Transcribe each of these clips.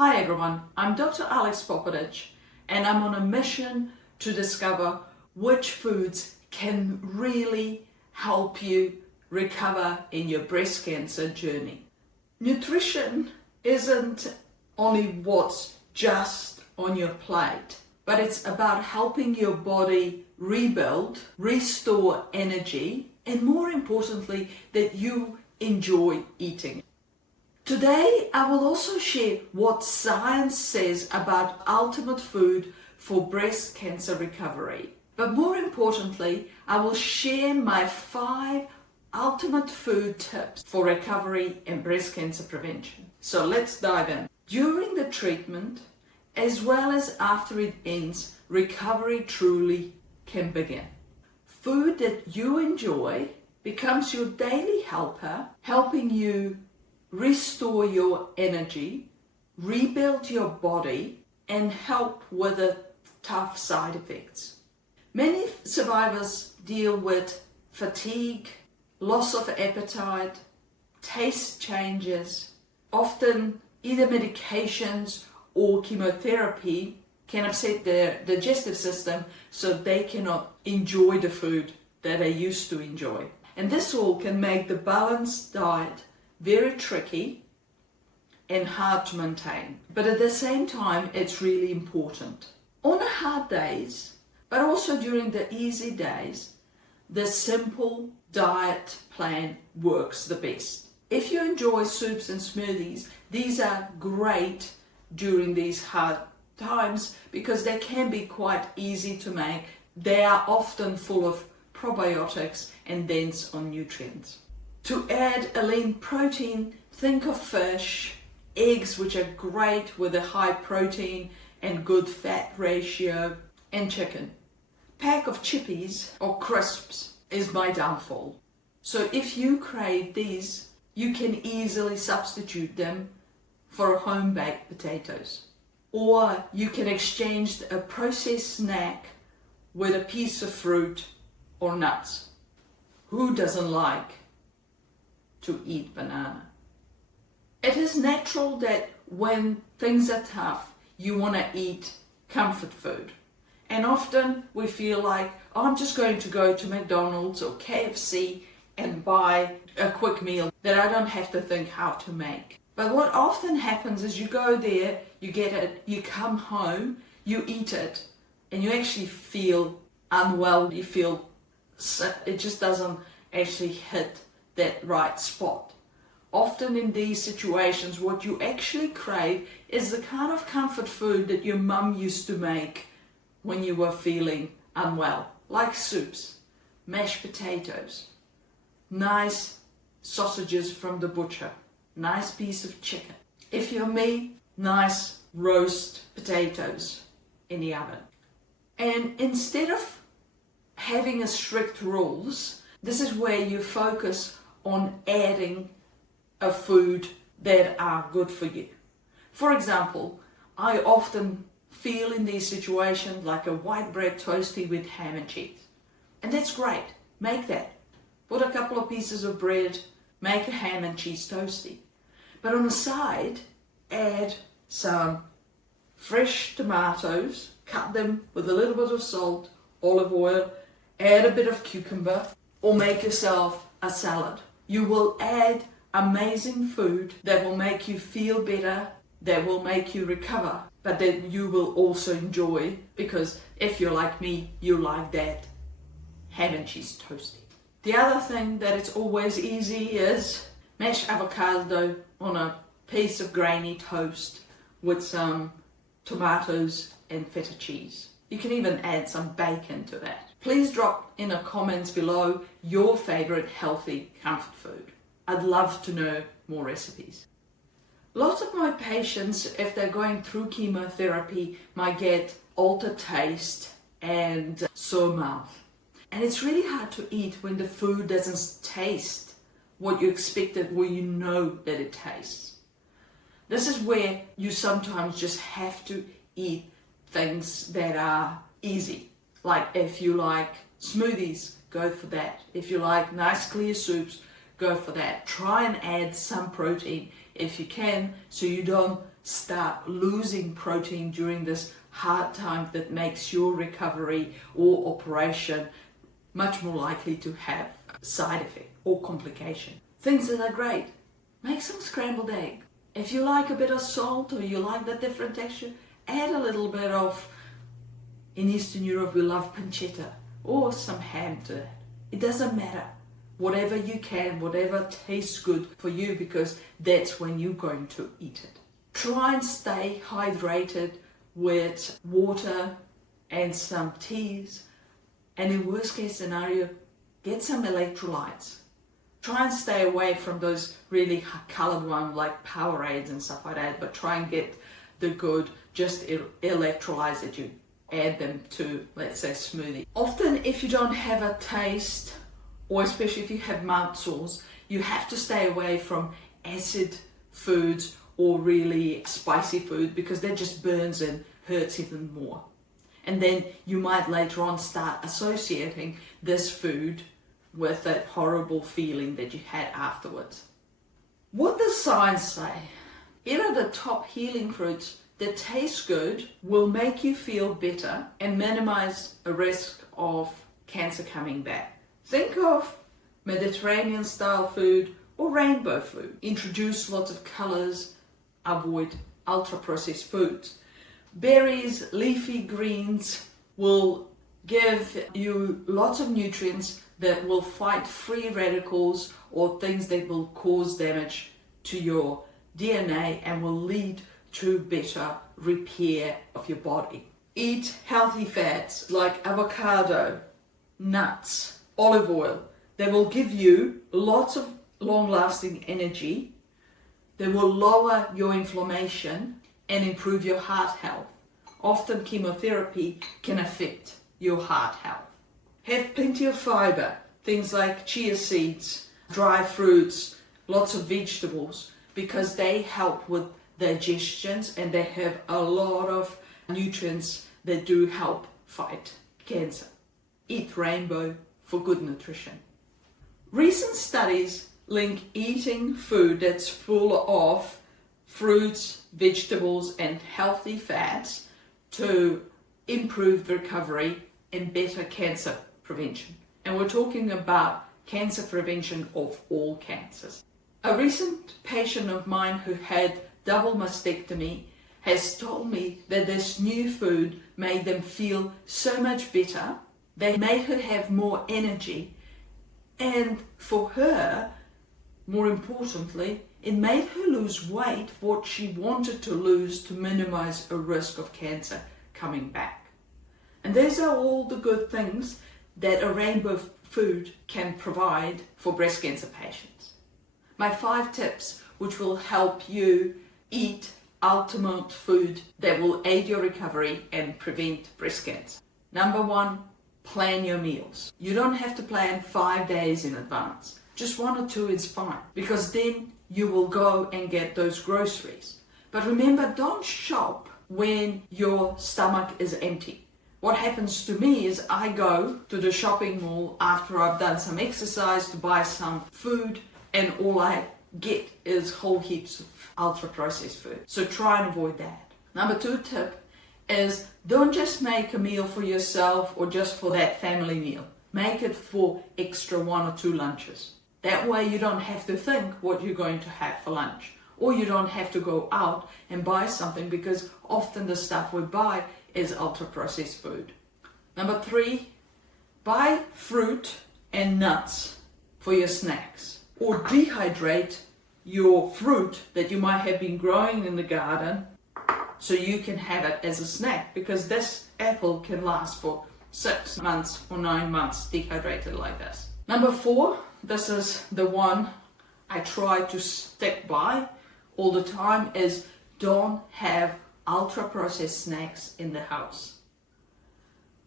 Hi everyone, I'm Dr. Alex Popadich and I'm on a mission to discover which foods can really help you recover in your breast cancer journey. Nutrition isn't only what's just on your plate, but it's about helping your body rebuild, restore energy, and more importantly, that you enjoy eating. Today, I will also share what science says about ultimate food for breast cancer recovery. But more importantly, I will share my 5 ultimate food tips for recovery and breast cancer prevention. So let's dive in. During the treatment, as well as after it ends, recovery truly can begin. Food that you enjoy becomes your daily helper, helping you restore your energy, rebuild your body, and help with the tough side effects. Many survivors deal with fatigue, loss of appetite, taste changes. Often either medications or chemotherapy can upset their digestive system so they cannot enjoy the food that they used to enjoy. And this all can make the balanced diet very tricky and hard to maintain. But at the same time, it's really important. On the hard days, but also during the easy days, the simple diet plan works the best. If you enjoy soups and smoothies, these are great during these hard times because they can be quite easy to make. They are often full of probiotics and dense on nutrients. To add a lean protein, think of fish, eggs, which are great with a high protein and good fat ratio, and chicken. Pack of chippies or crisps is my downfall. So if you crave these, you can easily substitute them for home-baked potatoes. Or you can exchange a processed snack with a piece of fruit or nuts. Who doesn't like to eat banana? It is natural that when things are tough, you want to eat comfort food. And often we feel like, oh, I'm just going to go to McDonald's or KFC and buy a quick meal that I don't have to think how to make. But what often happens is you go there, you get it, you come home, you eat it, and you actually feel unwell, you feel sick. It just doesn't actually hit that right spot. Often in these situations, what you actually crave is the kind of comfort food that your mum used to make when you were feeling unwell, like soups, mashed potatoes, nice sausages from the butcher, nice piece of chicken. If you're me, nice roast potatoes in the oven. And instead of having a strict rules, this is where you focus on adding a food that are good for you. For example, I often feel in these situations like a white bread toastie with ham and cheese. And that's great. Make that. Put a couple of pieces of bread, make a ham and cheese toastie. But on the side, add some fresh tomatoes, cut them with a little bit of salt, olive oil, add a bit of cucumber, or make yourself a salad. You will add amazing food that will make you feel better, that will make you recover, but that you will also enjoy, because if you're like me, you like that ham and cheese toastie. The other thing that it's always easy is mashed avocado on a piece of grainy toast with some tomatoes and feta cheese. You can even add some bacon to that. Please drop in the comments below your favorite healthy comfort food. I'd love to know more recipes. Lots of my patients, if they're going through chemotherapy, might get altered taste and sore mouth. And it's really hard to eat when the food doesn't taste what you expected, where you know that it tastes. This is where you sometimes just have to eat things that are easy. Like if you like smoothies, go for that. If you like nice clear soups, go for that. Try and add some protein if you can, so you don't start losing protein during this hard time that makes your recovery or operation much more likely to have side effect or complication. Things that are great. Make some scrambled egg. If you like a bit of salt or you like that different texture, add a little bit of, in Eastern Europe we love pancetta, or some ham to that. It doesn't matter. Whatever you can, whatever tastes good for you, because that's when you're going to eat it. Try and stay hydrated with water and some teas, and in worst case scenario, get some electrolytes. Try and stay away from those really colored ones like Powerades and stuff like that, but try and get the good, just electrolytes that you add them to, let's say, smoothie. Often if you don't have a taste, or especially if you have mouth sores, you have to stay away from acid foods or really spicy food, because that just burns and hurts even more. And then you might later on start associating this food with that horrible feeling that you had afterwards. What does science say? Here are the top healing fruits that taste good, will make you feel better, and minimize a risk of cancer coming back. Think of Mediterranean style food or rainbow food. Introduce lots of colors, avoid ultra processed foods. Berries, leafy greens will give you lots of nutrients that will fight free radicals or things that will cause damage to your DNA and will lead to better repair of your body. Eat healthy fats like avocado, nuts, olive oil. They will give you lots of long-lasting energy. They will lower your inflammation and improve your heart health. Often chemotherapy can affect your heart health. Have plenty of fiber, things like chia seeds, dry fruits, lots of vegetables, because they help with digestions and they have a lot of nutrients that do help fight cancer. Eat rainbow for good nutrition. Recent studies link eating food that's full of fruits, vegetables and healthy fats to improved recovery and better cancer prevention. And we're talking about cancer prevention of all cancers. A recent patient of mine who had double mastectomy has told me that this new food made them feel so much better. They made her have more energy, and for her, more importantly, it made her lose weight, what she wanted to lose, to minimize a risk of cancer coming back. And these are all the good things that a rainbow food can provide for breast cancer patients. My 5 tips which will help you eat ultimate food that will aid your recovery and prevent breast cancer. Number 1, plan your meals. You don't have to plan 5 days in advance. Just 1 or 2 is fine, because then you will go and get those groceries. But remember, don't shop when your stomach is empty. What happens to me is I go to the shopping mall after I've done some exercise to buy some food, and all I get is whole heaps of ultra processed food. So try and avoid that. Number 2 tip is, don't just make a meal for yourself or just for that family meal. Make it for extra 1 or 2 lunches. That way you don't have to think what you're going to have for lunch, or you don't have to go out and buy something, because often the stuff we buy is ultra processed food. Number 3, buy fruit and nuts for your snacks, or dehydrate your fruit that you might have been growing in the garden so you can have it as a snack, because this apple can last for 6 months or 9 months dehydrated like this. Number 4, this is the one I try to stick by all the time, is don't have ultra processed snacks in the house.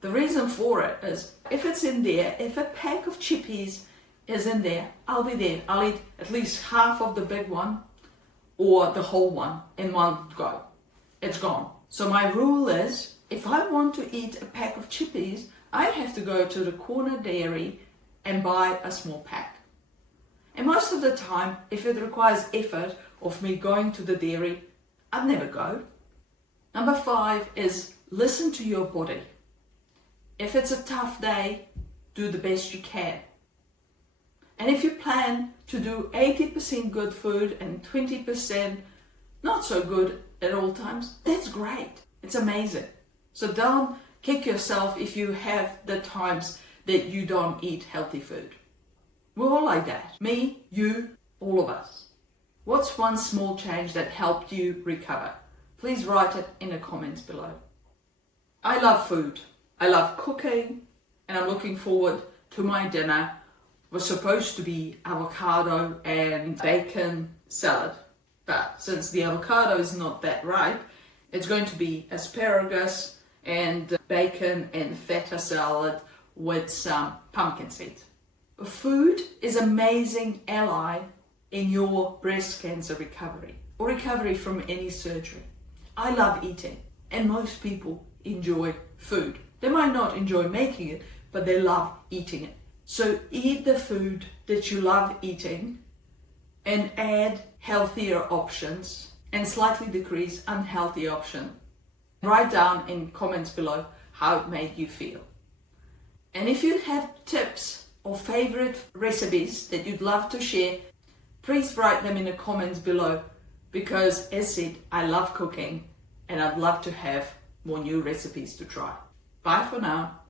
The reason for it is, if it's in there, if a pack of chippies is in there, I'll be there. I'll eat at least half of the big one or the whole one in one go. It's gone. So my rule is, if I want to eat a pack of chippies, I have to go to the corner dairy and buy a small pack. And most of the time, if it requires effort of me going to the dairy, I'd never go. Number 5 is listen to your body. If it's a tough day, do the best you can. And if you plan to do 80% good food and 20% not so good at all times, that's great. It's amazing. So don't kick yourself if you have the times that you don't eat healthy food. We're all like that. Me, you, all of us. What's one small change that helped you recover? Please write it in the comments below. I love food. I love cooking, and I'm looking forward to my dinner. It was supposed to be avocado and bacon salad, but since the avocado is not that ripe, it's going to be asparagus and bacon and feta salad with some pumpkin seeds. Food is an amazing ally in your breast cancer recovery or recovery from any surgery. I love eating, and most people enjoy food. They might not enjoy making it, but they love eating it. So eat the food that you love eating and add healthier options and slightly decrease unhealthy options. Write down in comments below how it made you feel. And if you have tips or favorite recipes that you'd love to share, please write them in the comments below, because as said, I love cooking and I'd love to have more new recipes to try. Bye for now.